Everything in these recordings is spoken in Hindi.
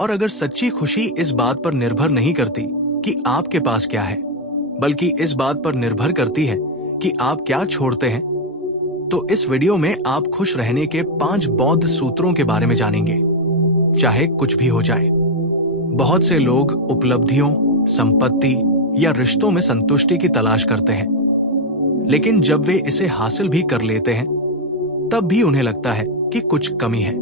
और अगर सच्ची खुशी इस बात पर निर्भर नहीं करती कि आपके पास क्या है, बल्कि इस बात पर निर्भर करती है कि आप क्या छोड़ते हैं, तो इस वीडियो में आप खुश रहने के 5 बौद्ध सूत्रों के बारे में जानेंगे, चाहे कुछ भी हो जाए। बहुत से लोग उपलब्धियों, संपत्ति या रिश्तों में संतुष्टि की तलाश करते हैं, लेकिन जब वे इसे हासिल भी कर लेते हैं, तब भी उन्हें लगता है कि कुछ कमी है।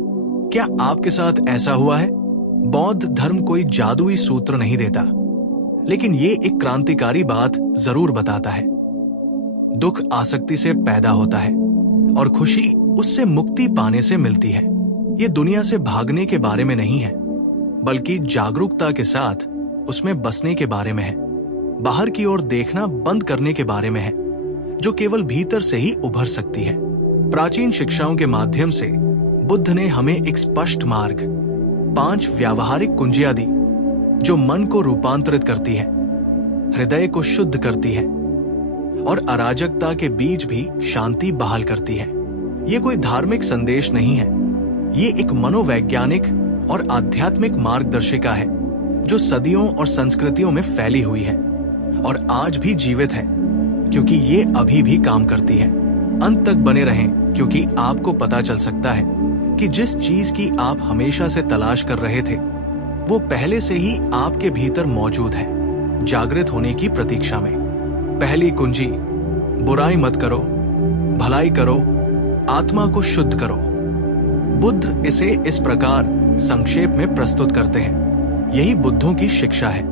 क्या आपके साथ ऐसा हुआ है? बौद्ध धर्म कोई जादुई सूत्र नहीं देता, लेकिन ये एक क्रांतिकारी बात जरूर बताता है। दुख आसक्ति से पैदा होता है और खुशी उससे मुक्ति पाने से मिलती है। ये दुनिया से भागने के बारे में नहीं है, बल्कि जागरूकता के साथ उसमें बसने के बारे में है। बाहर की ओर देखना बंद करने के बारे में है, जो केवल भीतर से ही उभर सकती है। प्राचीन शिक्षाओं के माध्यम से बुद्ध ने हमें एक स्पष्ट मार्ग, 5 व्यावहारिक कुंजियां दी, जो मन को रूपांतरित करती है, हृदय को शुद्ध करती है और अराजकता के बीच भी शांति बहाल करती है। ये कोई धार्मिक संदेश नहीं है, ये एक मनोवैज्ञानिक और आध्यात्मिक मार्गदर्शिका है, जो सदियों और संस्कृतियों में फैली हुई है और आज भी जीवित है, क्योंकि ये अभी भी काम करती है। अंत तक बने रहें, क्योंकि आपको पता चल सकता है कि जिस चीज की आप हमेशा से तलाश कर रहे थे, वो पहले से ही आपके भीतर मौजूद है, जागृत होने की प्रतीक्षा में। पहली कुंजी, बुराई मत करो, भलाई करो, आत्मा को शुद्ध करो। बुद्ध इसे इस प्रकार संक्षेप में प्रस्तुत करते हैं। यही बुद्धों की शिक्षा है।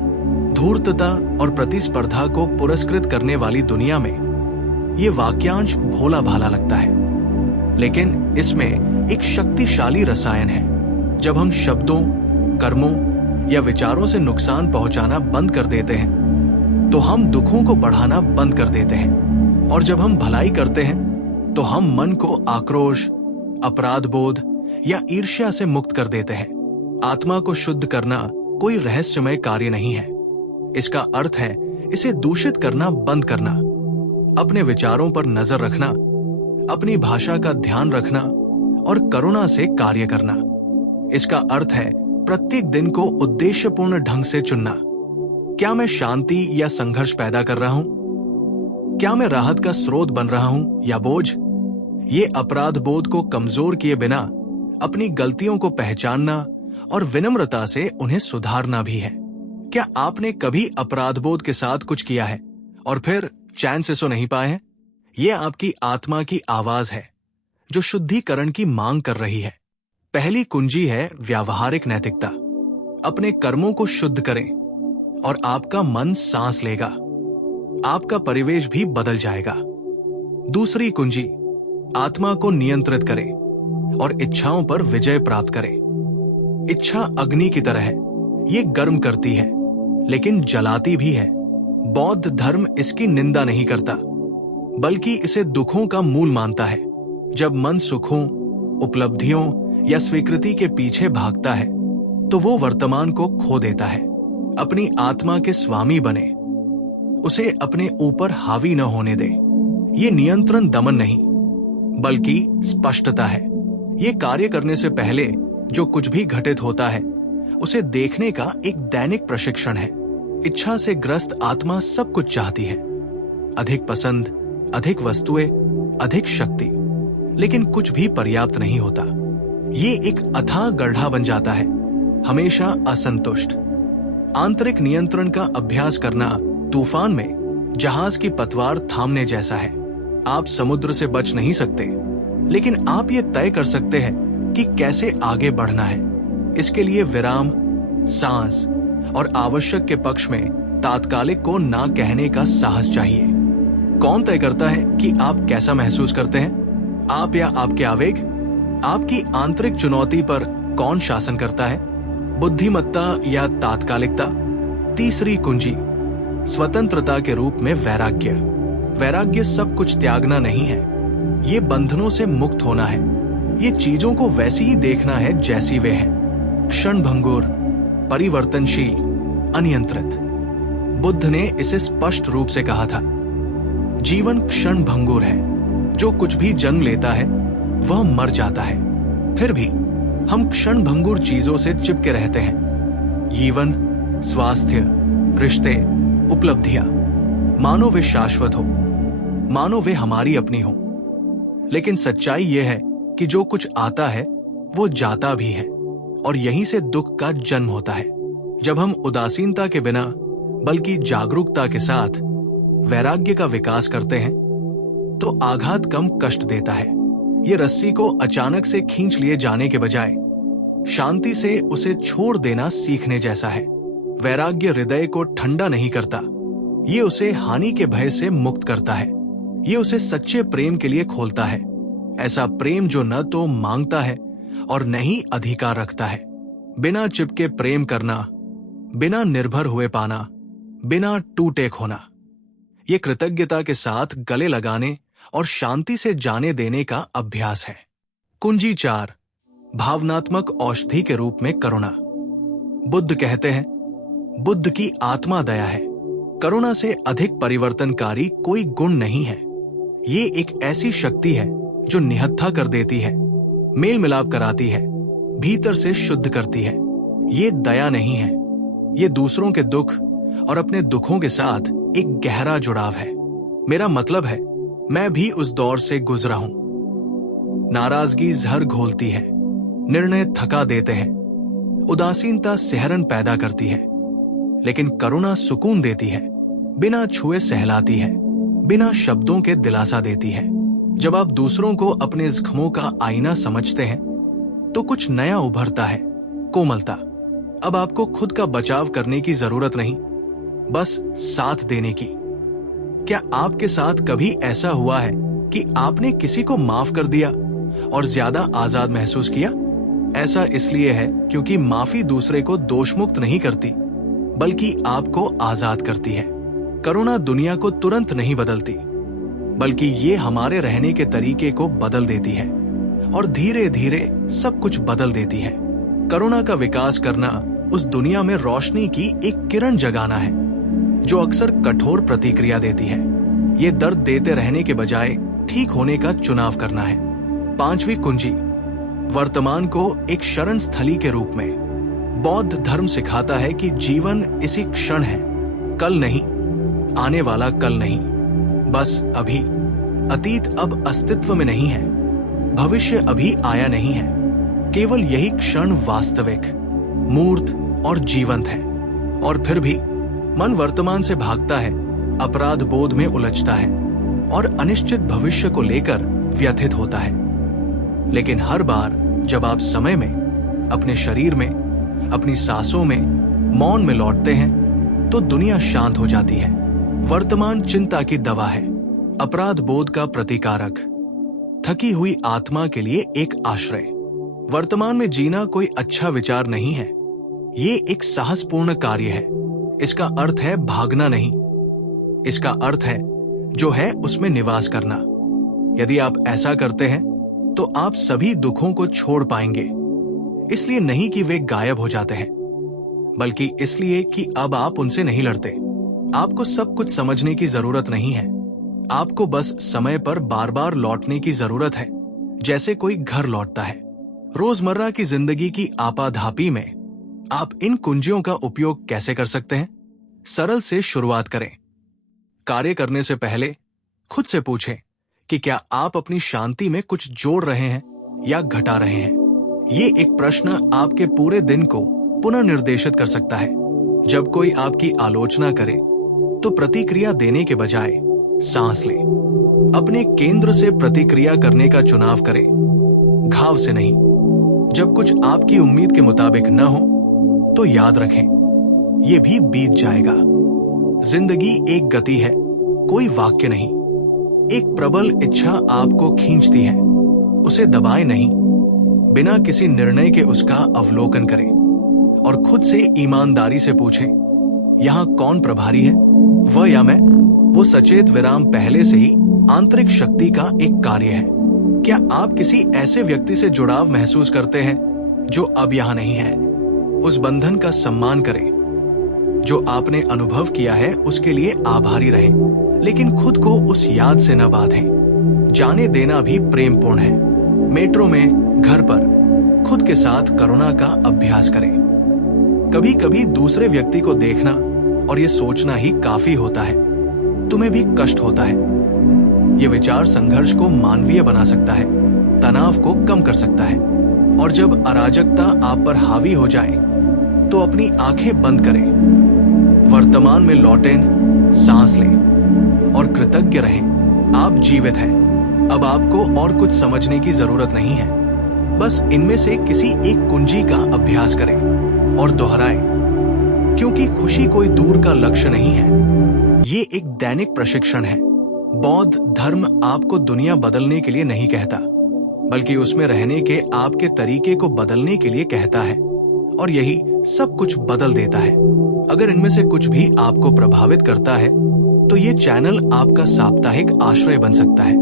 धूर्तता और प्रतिस्पर्धा को पुरस्कृत करने वाली दुनिया में ये वाक्यांश भोला भाला लगता है, लेकिन इसमें एक शक्तिशाली रसायन है। जब हम शब्दों, कर्मों या विचारों से नुकसान पहुंचाना बंद कर देते हैं, तो हम दुखों को बढ़ाना बंद कर देते हैं, और जब हम भलाई करते हैं, तो हम मन को आक्रोश, अपराध बोध या ईर्ष्या से मुक्त कर देते हैं। आत्मा को शुद्ध करना कोई रहस्यमय कार्य नहीं है। इसका अर्थ है इसे दूषित करना बंद करना, अपने विचारों पर नजर रखना, अपनी भाषा का ध्यान रखना और करुणा से कार्य करना। इसका अर्थ है प्रत्येक दिन को उद्देश्यपूर्ण ढंग से चुनना। क्या मैं शांति या संघर्ष पैदा कर रहा हूं? क्या मैं राहत का स्रोत बन रहा हूं या बोझ? ये अपराध बोध को कमजोर किए बिना अपनी गलतियों को पहचानना और विनम्रता से उन्हें सुधारना भी है। क्या आपने कभी अपराध बोध के साथ कुछ किया है और फिर चैन से सो नहीं पाए हैं? यह आपकी आत्मा की आवाज है, जो शुद्धिकरण की मांग कर रही है। पहली कुंजी है व्यावहारिक नैतिकता। अपने कर्मों को शुद्ध करें और आपका मन सांस लेगा, आपका परिवेश भी बदल जाएगा। दूसरी कुंजी, आत्मा को नियंत्रित करें और इच्छाओं पर विजय प्राप्त करें। इच्छा अग्नि की तरह है, ये गर्म करती है लेकिन जलाती भी है। बौद्ध धर्म इसकी निंदा नहीं करता, बल्कि इसे दुखों का मूल मानता है। जब मन सुखों, उपलब्धियों या स्वीकृति के पीछे भागता है, तो वो वर्तमान को खो देता है। अपनी आत्मा के स्वामी बने, उसे अपने ऊपर हावी न होने दे। ये नियंत्रण दमन नहीं, बल्कि स्पष्टता है। ये कार्य करने से पहले जो कुछ भी घटित होता है, उसे देखने का एक दैनिक प्रशिक्षण है। इच्छा से ग्रस्त आत्मा सब कुछ चाहती है, अधिक पसंद, अधिक वस्तुएं, अधिक शक्ति, लेकिन कुछ भी पर्याप्त नहीं होता। ये एक अथाह गड्ढा बन जाता है, हमेशा असंतुष्ट। आंतरिक नियंत्रण का अभ्यास करना तूफान में जहाज की पतवार थामने जैसा है। आप समुद्र से बच नहीं सकते, लेकिन आप ये तय कर सकते हैं कि कैसे आगे बढ़ना है। इसके लिए विराम, सांस और आवश्यक के पक्ष में तात्कालिक को ना कहने का साहस चाहिए। कौन तय करता है कि आप कैसा महसूस करते हैं? आप या आपके आवेग? आपकी आंतरिक चुनौती पर कौन शासन करता है, बुद्धिमत्ता या तात्कालिकता? तीसरी कुंजी, स्वतंत्रता के रूप में वैराग्य। वैराग्य सब कुछ त्यागना नहीं है, ये बंधनों से मुक्त होना है। ये चीजों को वैसी ही देखना है जैसी वे हैं, क्षणभंगुर, परिवर्तनशील, अनियंत्रित। बुद्ध ने इसे स्पष्ट रूप से कहा था, जीवन क्षणभंगुर है। जो कुछ भी जन्म लेता है वह मर जाता है। फिर भी हम क्षणभंगुर चीजों से चिपके रहते हैं। जीवन, स्वास्थ्य, रिश्ते, उपलब्धियां, मानो वे शाश्वत हो, मानो वे हमारी अपनी हो। लेकिन सच्चाई यह है कि जो कुछ आता है वो जाता भी है, और यहीं से दुख का जन्म होता है। जब हम उदासीनता के बिना बल्कि जागरूकता के साथ वैराग्य का विकास करते हैं तो आघात कम कष्ट देता है। ये रस्सी को अचानक से खींच लिए जाने के बजाय शांति से उसे छोड़ देना सीखने जैसा है। वैराग्य हृदय को ठंडा नहीं करता, ये उसे हानि के भय से मुक्त करता है। ये उसे सच्चे प्रेम के लिए खोलता है, ऐसा प्रेम जो न तो मांगता है और न ही अधिकार रखता है। बिना चिपके प्रेम करना, बिना निर्भर हुए पाना, बिना टूटे खोना, ये कृतज्ञता के साथ गले लगाने और शांति से जाने देने का अभ्यास है। कुंजी 4, भावनात्मक औषधि के रूप में करुणा। बुद्ध कहते हैं, बुद्ध की आत्मा दया है। करुणा से अधिक परिवर्तनकारी कोई गुण नहीं है। ये एक ऐसी शक्ति है जो निहत्था कर देती है, मेल मिलाप कराती है, भीतर से शुद्ध करती है। ये दया नहीं है, ये दूसरों के दुख और अपने दुखों के साथ एक गहरा जुड़ाव है। मेरा मतलब है, मैं भी उस दौर से गुजरा हूं। नाराजगी जहर घोलती है, निर्णय थका देते हैं, उदासीनता सिहरन पैदा करती है, लेकिन करुणा सुकून देती है, बिना छुए सहलाती है, बिना शब्दों के दिलासा देती है। जब आप दूसरों को अपने जख्मों का आईना समझते हैं तो कुछ नया उभरता है, कोमलता। अब आपको खुद का बचाव करने की जरूरत नहीं, बस साथ देने की। क्या आपके साथ कभी ऐसा हुआ है कि आपने किसी को माफ कर दिया और ज्यादा आजाद महसूस किया? ऐसा इसलिए है क्योंकि माफी दूसरे को दोषमुक्त नहीं करती, बल्कि आपको आजाद करती है। करुणा दुनिया को तुरंत नहीं बदलती, बल्कि ये हमारे रहने के तरीके को बदल देती है और धीरे धीरे सब कुछ बदल देती है। करुणा का विकास करना उस दुनिया में रोशनी की एक किरण जगाना है जो अक्सर कठोर प्रतिक्रिया देती है। ये दर्द देते रहने के बजाय ठीक होने का चुनाव करना है। 5वीं कुंजी, वर्तमान को एक शरण स्थली के रूप में। बौद्ध धर्म सिखाता है कि जीवन इसी क्षण है, कल नहीं, आने वाला कल नहीं, बस अभी। अतीत अब अस्तित्व में नहीं है, भविष्य अभी आया नहीं है, केवल यही क्षण वास्तविक, मूर्त और जीवंत है। और फिर भी मन वर्तमान से भागता है, अपराध बोध में उलझता है और अनिश्चित भविष्य को लेकर व्यथित होता है। लेकिन हर बार जब आप समय में, अपने शरीर में, अपनी सांसों में, मौन में लौटते हैं तो दुनिया शांत हो जाती है। वर्तमान चिंता की दवा है, अपराध बोध का प्रतिकारक, थकी हुई आत्मा के लिए एक आश्रय। वर्तमान में जीना कोई अच्छा विचार नहीं है, ये एक साहसपूर्ण कार्य है। इसका अर्थ है भागना नहीं, इसका अर्थ है जो है उसमें निवास करना। यदि आप ऐसा करते हैं तो आप सभी दुखों को छोड़ पाएंगे, इसलिए नहीं कि वे गायब हो जाते हैं, बल्कि इसलिए कि अब आप उनसे नहीं लड़ते। आपको सब कुछ समझने की जरूरत नहीं है, आपको बस समय पर बार बार लौटने की जरूरत है, जैसे कोई घर लौटता है। रोजमर्रा की जिंदगी की आपाधापी में आप इन कुंजियों का उपयोग कैसे कर सकते हैं? सरल से शुरुआत करें। कार्य करने से पहले खुद से पूछें कि क्या आप अपनी शांति में कुछ जोड़ रहे हैं या घटा रहे हैं। ये एक प्रश्न आपके पूरे दिन को पुनर्निर्देशित कर सकता है। जब कोई आपकी आलोचना करे तो प्रतिक्रिया देने के बजाय सांस लें। अपने केंद्र से प्रतिक्रिया करने का चुनाव करें, घाव से नहीं। जब कुछ आपकी उम्मीद के मुताबिक न हो तो याद रखें, ये भी बीत जाएगा। जिंदगी एक गति है, कोई वाक्य नहीं। एक प्रबल इच्छा आपको खींचती है, उसे दबाए नहीं। बिना किसी निर्णय के उसका अवलोकन करें और खुद से ईमानदारी से पूछें, यहां कौन प्रभारी है, वह या मैं? वो सचेत विराम पहले से ही आंतरिक शक्ति का एक कार्य है। क्या आप किसी ऐसे व्यक्ति से जुड़ाव महसूस करते हैं जो अब यहां नहीं है? उस बंधन का सम्मान करें। जो आपने अनुभव किया है उसके लिए आभारी रहें, लेकिन खुद को उस याद से न बांधें। जाने देना भी प्रेमपूर्ण है। मेट्रो में, घर पर खुद के साथ करुणा का अभ्यास करें। कभी कभी दूसरे व्यक्ति को देखना और ये सोचना ही काफी होता है, तुम्हें भी कष्ट होता है। ये विचार संघर्ष को मानवीय बना सकता है, तनाव को कम कर सकता है। और जब अराजकता आप पर हावी हो जाए तो अपनी आंखें बंद करें, वर्तमान में लौटें, सांस लें और कृतज्ञ रहें। आप जीवित हैं। अब आपको और कुछ समझने की जरूरत नहीं है। बस इनमें से किसी एक कुंजी का अभ्यास करें और दोहराएं, क्योंकि खुशी कोई दूर का लक्ष्य नहीं है, ये एक दैनिक प्रशिक्षण है। बौद्ध धर्म आपको दुनिया बदलने के लिए नहीं कहता, बल्कि उसमें रहने के आपके तरीके को बदलने के लिए कहता है, और यही सब कुछ बदल देता है। अगर इनमें से कुछ भी आपको प्रभावित करता है तो ये चैनल आपका साप्ताहिक आश्रय बन सकता है।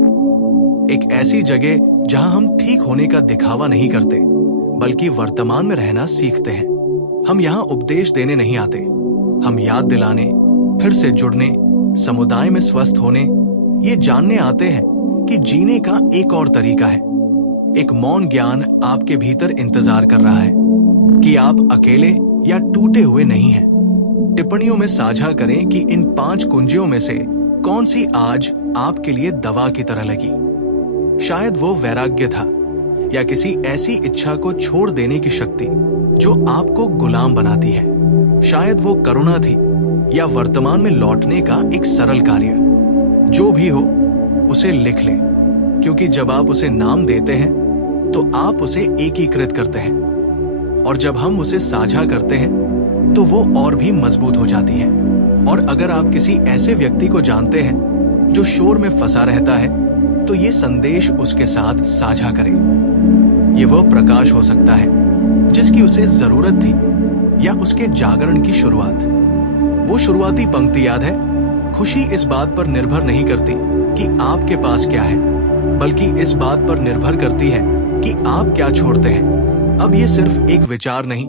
एक ऐसी जगह जहां हम ठीक होने का दिखावा नहीं करते, बल्कि वर्तमान में रहना सीखते हैं। हम यहाँ उपदेश देने नहीं आते, हम याद दिलाने, फिर से जुड़ने, समुदाय में स्वस्थ होने, ये जानने आते हैं कि जीने का एक और तरीका है। एक मौन ज्ञान आपके भीतर इंतजार कर रहा है कि आप अकेले या टूटे हुए नहीं हैं। टिप्पणियों में साझा करें कि इन 5 कुंजियों में से कौन सी आज आपके लिए दवा की तरह लगी। शायद वो वैराग्य था, या किसी ऐसी इच्छा को छोड़ देने की शक्ति जो आपको गुलाम बनाती है। शायद वो करुणा थी, या वर्तमान में लौटने का एक सरल कार्य। जो भी हो, उसे लिख लें, क्योंकि जब आप उसे नाम देते हैं तो आप उसे एकीकृत करते हैं, और जब हम उसे साझा करते हैं तो वो और भी मजबूत हो जाती है। और अगर आप किसी ऐसे व्यक्ति को जानते हैं जो शोर में फंसा रहता है, तो ये संदेश उसके साथ साझा करें। ये वह प्रकाश हो सकता है जिसकी उसे जरूरत थी, या उसके जागरण की शुरुआत। वो शुरुआती पंक्ति याद है, खुशी इस बात पर निर्भर नहीं करती कि आपके पास क्या है, बल्कि इस बात पर निर्भर करती है कि आप क्या छोड़ते हैं। अब ये सिर्फ एक विचार नहीं,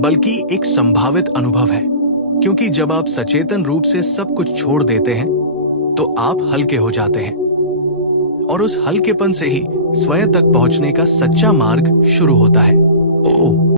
बल्कि एक संभावित अनुभव है, क्योंकि जब आप सचेतन रूप से सब कुछ छोड़ देते हैं तो आप हल्के हो जाते हैं, और उस हल्केपन से ही स्वयं तक पहुंचने का सच्चा मार्ग शुरू होता है। ओह